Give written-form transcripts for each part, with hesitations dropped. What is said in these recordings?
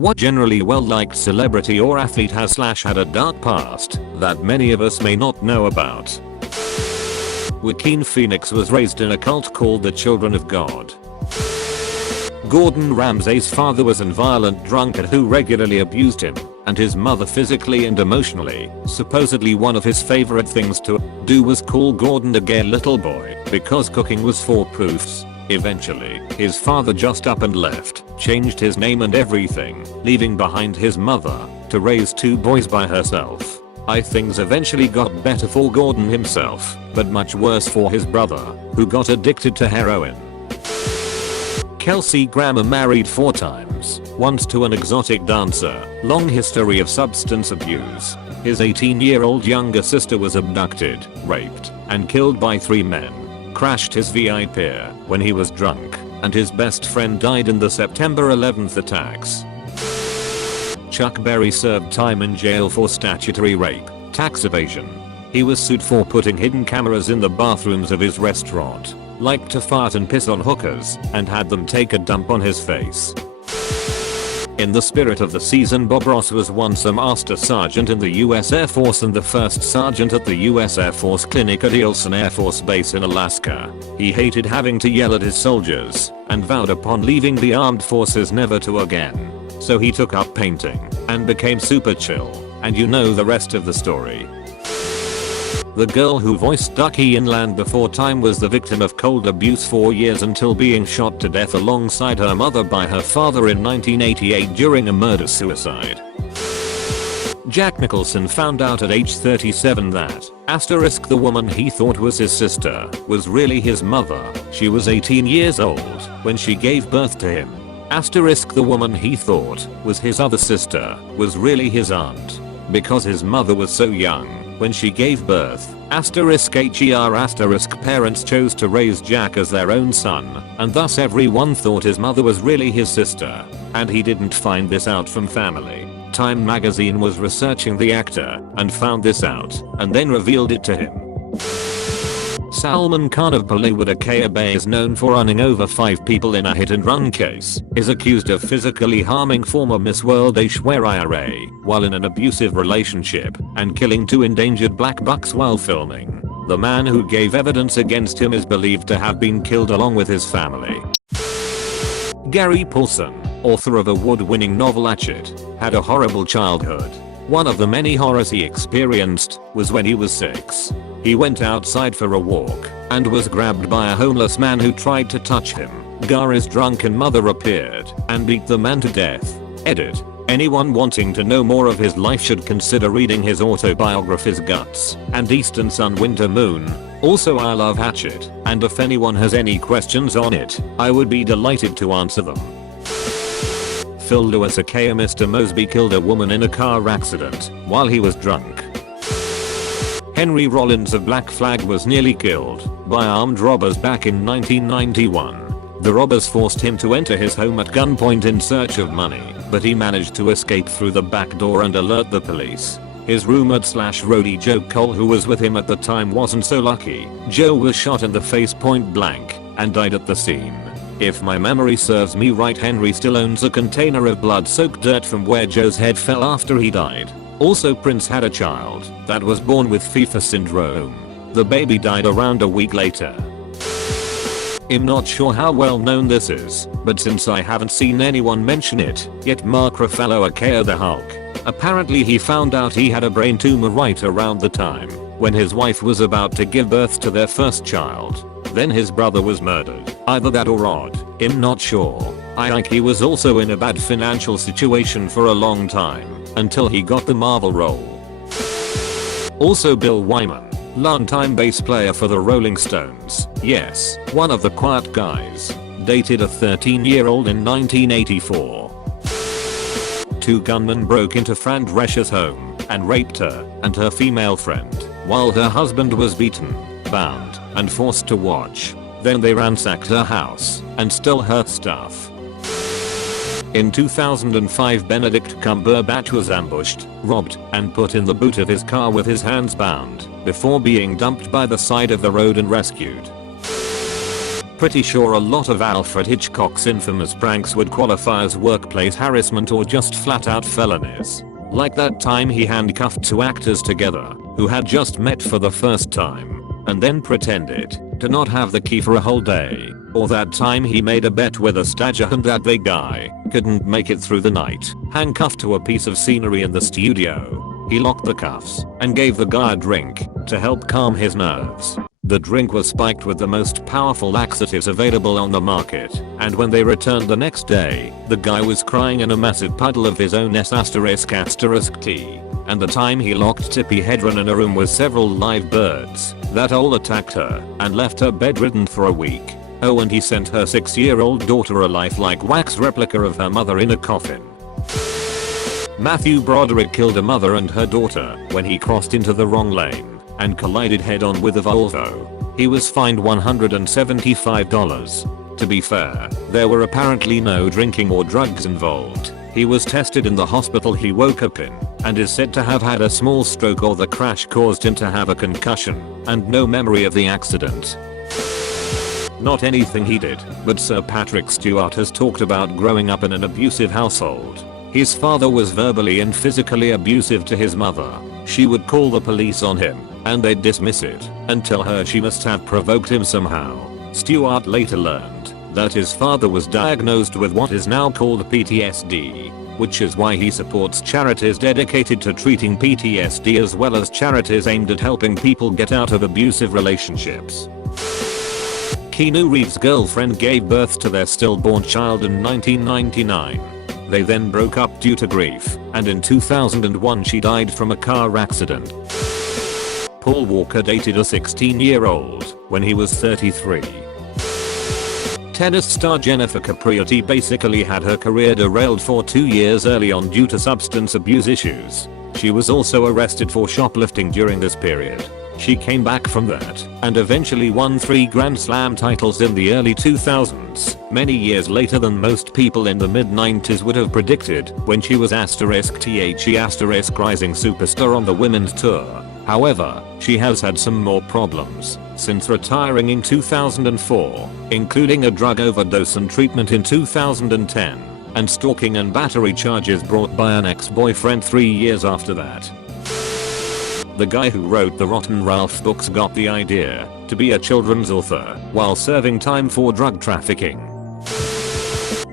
What generally well-liked celebrity or athlete has / had a dark past that many of us may not know about? Joaquin Phoenix was raised in a cult called the Children of God. Gordon Ramsay's father was a violent drunkard who regularly abused him and his mother physically and emotionally. Supposedly one of his favorite things to do was call Gordon a gay little boy because cooking was foolproofs. Eventually, his father just up and left, changed his name and everything, leaving behind his mother to raise 2 boys by herself. Things eventually got better for Gordon himself, but much worse for his brother, who got addicted to heroin. Kelsey Grammer married 4 times, once to an exotic dancer, long history of substance abuse. His 18-year-old younger sister was abducted, raped, and killed by 3 men. Crashed his VIP when he was drunk, and his best friend died in the September 11th attacks. Chuck Berry served time in jail for statutory rape, tax evasion. He was sued for putting hidden cameras in the bathrooms of his restaurant, liked to fart and piss on hookers, and had them take a dump on his face. In the spirit of the season, Bob Ross was once a master sergeant in the US Air Force and the first sergeant at the US Air Force Clinic at Eielson Air Force Base in Alaska. He hated having to yell at his soldiers and vowed upon leaving the armed forces never to again. So he took up painting and became super chill, and you know the rest of the story. The girl who voiced Ducky in Land Before Time was the victim of cold abuse for years until being shot to death alongside her mother by her father in 1988 during a murder-suicide. Jack Nicholson found out at age 37 that the woman he thought was his sister was really his mother. She was 18 years old when she gave birth to him. The woman he thought was his other sister was really his aunt. Because his mother was so young when she gave birth, parents chose to raise Jack as their own son, and thus everyone thought his mother was really his sister. And he didn't find this out from family. Time magazine was researching the actor and found this out and then revealed it to him. Salman Khan of Bollywood aka Bay is known for running over 5 people in a hit-and-run case, is accused of physically harming former Miss World Aishwarya Rai while in an abusive relationship and killing 2 endangered black bucks while filming. The man who gave evidence against him is believed to have been killed along with his family. Gary Paulson, author of award-winning novel Hatchet, had a horrible childhood. One of the many horrors he experienced was when he was 6. He went outside for a walk and was grabbed by a homeless man who tried to touch him. Gary's drunken mother appeared and beat the man to death. Edit. Anyone wanting to know more of his life should consider reading his autobiographies Guts and Eastern Sun Winter Moon. Also, I love Hatchet, and if anyone has any questions on it, I would be delighted to answer them. Phil Lewis aka Mr. Mosby killed a woman in a car accident while he was drunk. Henry Rollins of Black Flag was nearly killed by armed robbers back in 1991. The robbers forced him to enter his home at gunpoint in search of money, but he managed to escape through the back door and alert the police. His roommate / roadie Joe Cole, who was with him at the time, wasn't so lucky. Joe was shot in the face point blank and died at the scene. If my memory serves me right, Henry still owns a container of blood-soaked dirt from where Joe's head fell after he died. Also, Prince had a child that was born with FIFA syndrome. The baby died around a week later. I'm not sure how well known this is, but since I haven't seen anyone mention it yet, Mark Ruffalo aka the Hulk. Apparently he found out he had a brain tumor right around the time when his wife was about to give birth to their first child. Then his brother was murdered. Either that or odd. I'm not sure. He was also in a bad financial situation for a long time until he got the Marvel role. Also, Bill Wyman, longtime bass player for the Rolling Stones, yes, one of the Quiet Guys, dated a 13-year-old in 1984. 2 gunmen broke into Fran Drescher's home and raped her and her female friend while her husband was beaten, bound, and forced to watch. Then they ransacked her house and stole her stuff. In 2005, Benedict Cumberbatch was ambushed, robbed, and put in the boot of his car with his hands bound before being dumped by the side of the road and rescued. Pretty sure a lot of Alfred Hitchcock's infamous pranks would qualify as workplace harassment or just flat out felonies. Like that time he handcuffed two actors together who had just met for the first time and then pretended to not have the key for a whole day. Or that time he made a bet with a stager and that big guy couldn't make it through the night, handcuffed to a piece of scenery in the studio. He locked the cuffs and gave the guy a drink to help calm his nerves. The drink was spiked with the most powerful laxatives available on the market, and when they returned the next day, the guy was crying in a massive puddle of his own tea. And the time he locked Tippi Hedren in a room with several live birds that all attacked her and left her bedridden for a week. Oh, and he sent her 6-year-old daughter a lifelike wax replica of her mother in a coffin. Matthew Broderick killed a mother and her daughter when he crossed into the wrong lane and collided head-on with a Volvo. He was fined $175. To be fair, there were apparently no drinking or drugs involved. He was tested in the hospital he woke up in and is said to have had a small stroke or the crash caused him to have a concussion and no memory of the accident. Not anything he did, but Sir Patrick Stewart has talked about growing up in an abusive household. His father was verbally and physically abusive to his mother. She would call the police on him, and they'd dismiss it, and tell her she must have provoked him somehow. Stewart later learned that his father was diagnosed with what is now called PTSD, which is why he supports charities dedicated to treating PTSD as well as charities aimed at helping people get out of abusive relationships. Keanu Reeves' girlfriend gave birth to their stillborn child in 1999. They then broke up due to grief, and in 2001 she died from a car accident. Paul Walker dated a 16-year-old when he was 33. Tennis star Jennifer Capriati basically had her career derailed for 2 years early on due to substance abuse issues. She was also arrested for shoplifting during this period. She came back from that and eventually won 3 Grand Slam titles in the early 2000s, many years later than most people in the mid-90s would have predicted when she was *THE* rising superstar on the women's tour. However, she has had some more problems since retiring in 2004, including a drug overdose and treatment in 2010, and stalking and battery charges brought by an ex-boyfriend 3 years after that. The guy who wrote the Rotten Ralph books got the idea to be a children's author while serving time for drug trafficking.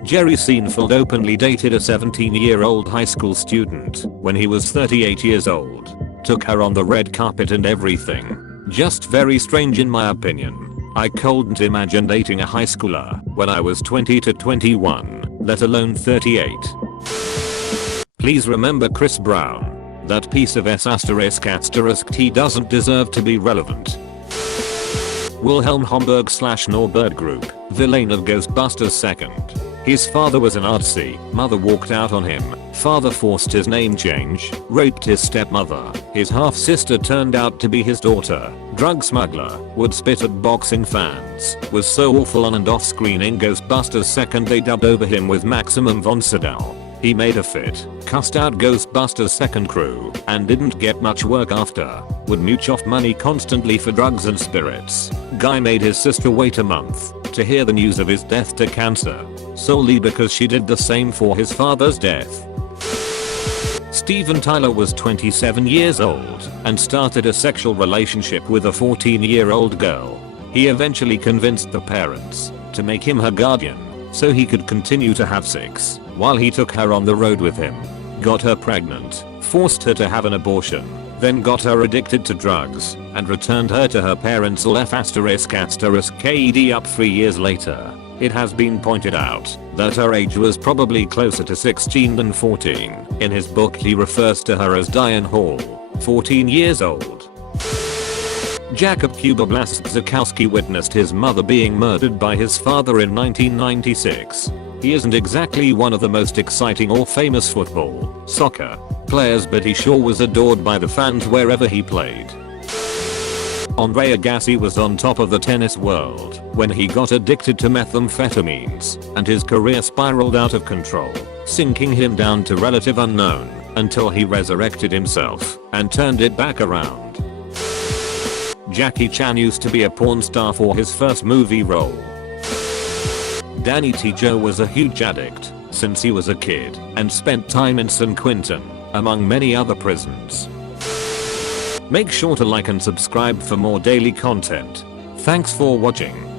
Jerry Seinfeld openly dated a 17-year-old high school student when he was 38 years old. Took her on the red carpet and everything. Just very strange in my opinion. I couldn't imagine dating a high schooler when I was 20 to 21, let alone 38. Please remember Chris Brown. That piece of **T doesn't deserve to be relevant. Wilhelm Homburg / Norbert Group, villain of Ghostbusters 2nd. His father was an artsy, mother walked out on him, father forced his name change, raped his stepmother, his half-sister turned out to be his daughter, drug smuggler, would spit at boxing fans, was so awful on and off screen in Ghostbusters 2nd they dubbed over him with Maximum von Sydow. He made a fit, cussed out Ghostbusters 2nd crew, and didn't get much work after. Would mooch off money constantly for drugs and spirits. Guy made his sister wait a month to hear the news of his death to cancer, solely because she did the same for his father's death. Steven Tyler was 27 years old and started a sexual relationship with a 14-year-old girl. He eventually convinced the parents to make him her guardian so he could continue to have sex while he took her on the road with him. Got her pregnant, forced her to have an abortion, then got her addicted to drugs, and returned her to her parents **KED up 3 years later. It has been pointed out that her age was probably closer to 16 than 14. In his book he refers to her as Diane Hall, 14 years old. Jacob Cuba Blaszczykowski witnessed his mother being murdered by his father in 1996. He isn't exactly one of the most exciting or famous soccer players, but he sure was adored by the fans wherever he played. Andre Agassi was on top of the tennis world when he got addicted to methamphetamines, and his career spiraled out of control, sinking him down to relative unknown until he resurrected himself and turned it back around. Jackie Chan used to be a porn star for his first movie role. Danny T. Joe was a huge addict since he was a kid and spent time in San Quentin, among many other prisons. Make sure to like and subscribe for more daily content. Thanks for watching.